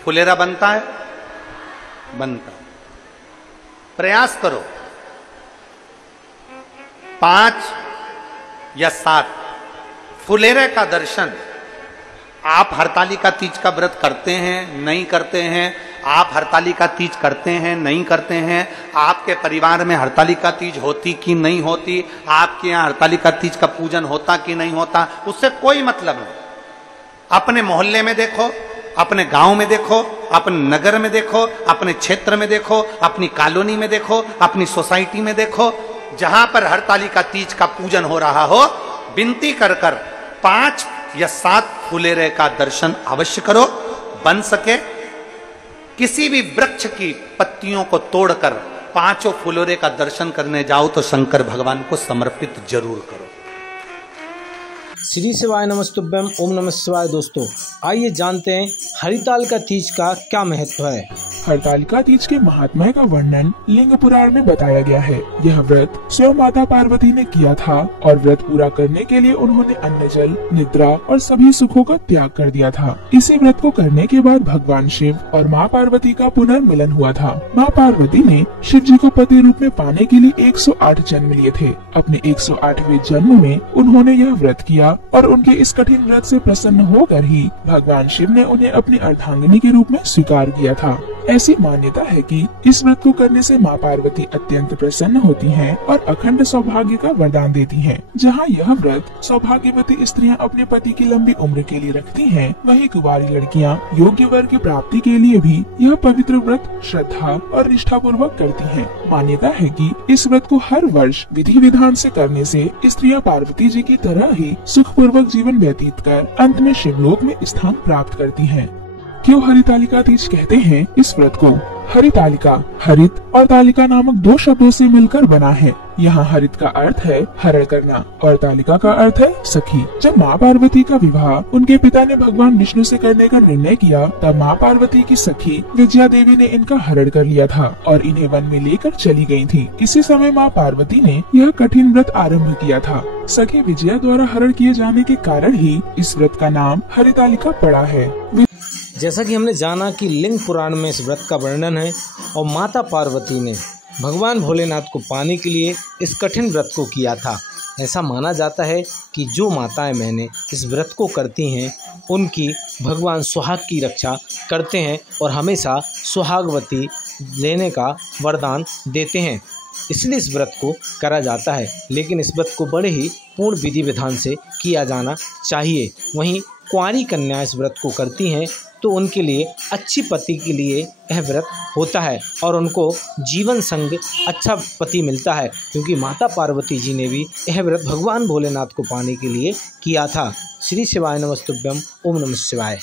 फुलेरा बनता है? बनता। प्रयास करो 5 या 7 फुलेरे का दर्शन। आप हरतालिका तीज का व्रत करते हैं, नहीं करते हैं? आप हरतालिका तीज करते हैं, नहीं करते हैं? आपके परिवार में हरतालिका तीज होती कि नहीं होती? आपके यहाँ हरतालिका तीज का पूजन होता कि नहीं होता? उससे कोई मतलब नहीं। अपने मोहल्ले में देखो, अपने गांव में देखो, अपने नगर में देखो, अपने क्षेत्र में देखो, अपनी कॉलोनी में देखो, अपनी सोसाइटी में देखो, जहां पर हरतालिका तीज का पूजन हो रहा हो, विनती कर 5 या 7 फुलेरे का दर्शन अवश्य करो। बन सके किसी भी वृक्ष की पत्तियों को तोड़कर 5 फुलेरे का दर्शन करने जाओ तो शंकर भगवान को समर्पित जरूर करो। श्री शिवाय नमस्तुभ्यम, ओम नमः शिवाय। दोस्तों आइए जानते हैं हरितालिका तीज का क्या महत्व है। हरतालिका तीज के महात्म्य का वर्णन लिंग पुराण में बताया गया है। यह व्रत स्वयं माता पार्वती ने किया था और व्रत पूरा करने के लिए उन्होंने अन्न, जल, निद्रा और सभी सुखों का त्याग कर दिया था। इसी व्रत को करने के बाद भगवान शिव और माँ पार्वती का पुनर्मिलन हुआ था। माँ पार्वती ने शिव जी को पति रूप में पाने के लिए 108 जन्म लिए थे। अपने 108वें जन्म में उन्होंने यह व्रत किया और उनके इस कठिन व्रत से प्रसन्न होकर ही भगवान शिव ने उन्हें अपनी अर्धांगिनी के रूप में स्वीकार किया था। ऐसी मान्यता है कि इस व्रत को करने से माँ पार्वती अत्यंत प्रसन्न होती हैं और अखंड सौभाग्य का वरदान देती हैं। जहाँ यह व्रत सौभाग्यवती स्त्रियाँ अपने पति की लंबी उम्र के लिए रखती हैं, वहीं कुंवारी लड़कियाँ योग्य वर की प्राप्ति के लिए भी यह पवित्र व्रत श्रद्धा और निष्ठा पूर्वक करती हैं। मान्यता है कि इस व्रत को हर वर्ष विधि विधान से करने से स्त्रियाँ पार्वती जी की तरह ही सुखपूर्वक जीवन व्यतीत कर अंत में शिवलोक में स्थान प्राप्त करती हैं। क्यों हरितालिका तीज कहते हैं इस व्रत को? हरितालिका हरित और तालिका नामक 2 शब्दों से मिलकर बना है। यहाँ हरित का अर्थ है हरण करना और तालिका का अर्थ है सखी। जब माँ पार्वती का विवाह उनके पिता ने भगवान विष्णु से करने का निर्णय किया, तब माँ पार्वती की सखी विजया देवी ने इनका हरण कर लिया था और इन्हें वन में लेकर चली गयी थी। इसी समय माँ पार्वती ने यह कठिन व्रत आरम्भ किया था। सखी विजया द्वारा हरण किए जाने के कारण ही इस व्रत का नाम हरितालिका पड़ा है। जैसा कि हमने जाना कि लिंग पुराण में इस व्रत का वर्णन है और माता पार्वती ने भगवान भोलेनाथ को पाने के लिए इस कठिन व्रत को किया था। ऐसा माना जाता है कि जो माताएं बहनें इस व्रत को करती हैं उनकी भगवान सुहाग की रक्षा करते हैं और हमेशा सुहागवती लेने का वरदान देते हैं। इसलिए इस व्रत को करा जाता है, लेकिन इस व्रत को बड़े ही पूर्ण विधि विधान से किया जाना चाहिए। वहीं कुंवारी कन्या इस व्रत को करती हैं तो उनके लिए अच्छी पति के लिए यह व्रत होता है और उनको जीवन संग अच्छा पति मिलता है, क्योंकि माता पार्वती जी ने भी यह व्रत भगवान भोलेनाथ को पाने के लिए किया था। श्री शिवाय नमस्तुभ्यम, ओम नमः शिवाय।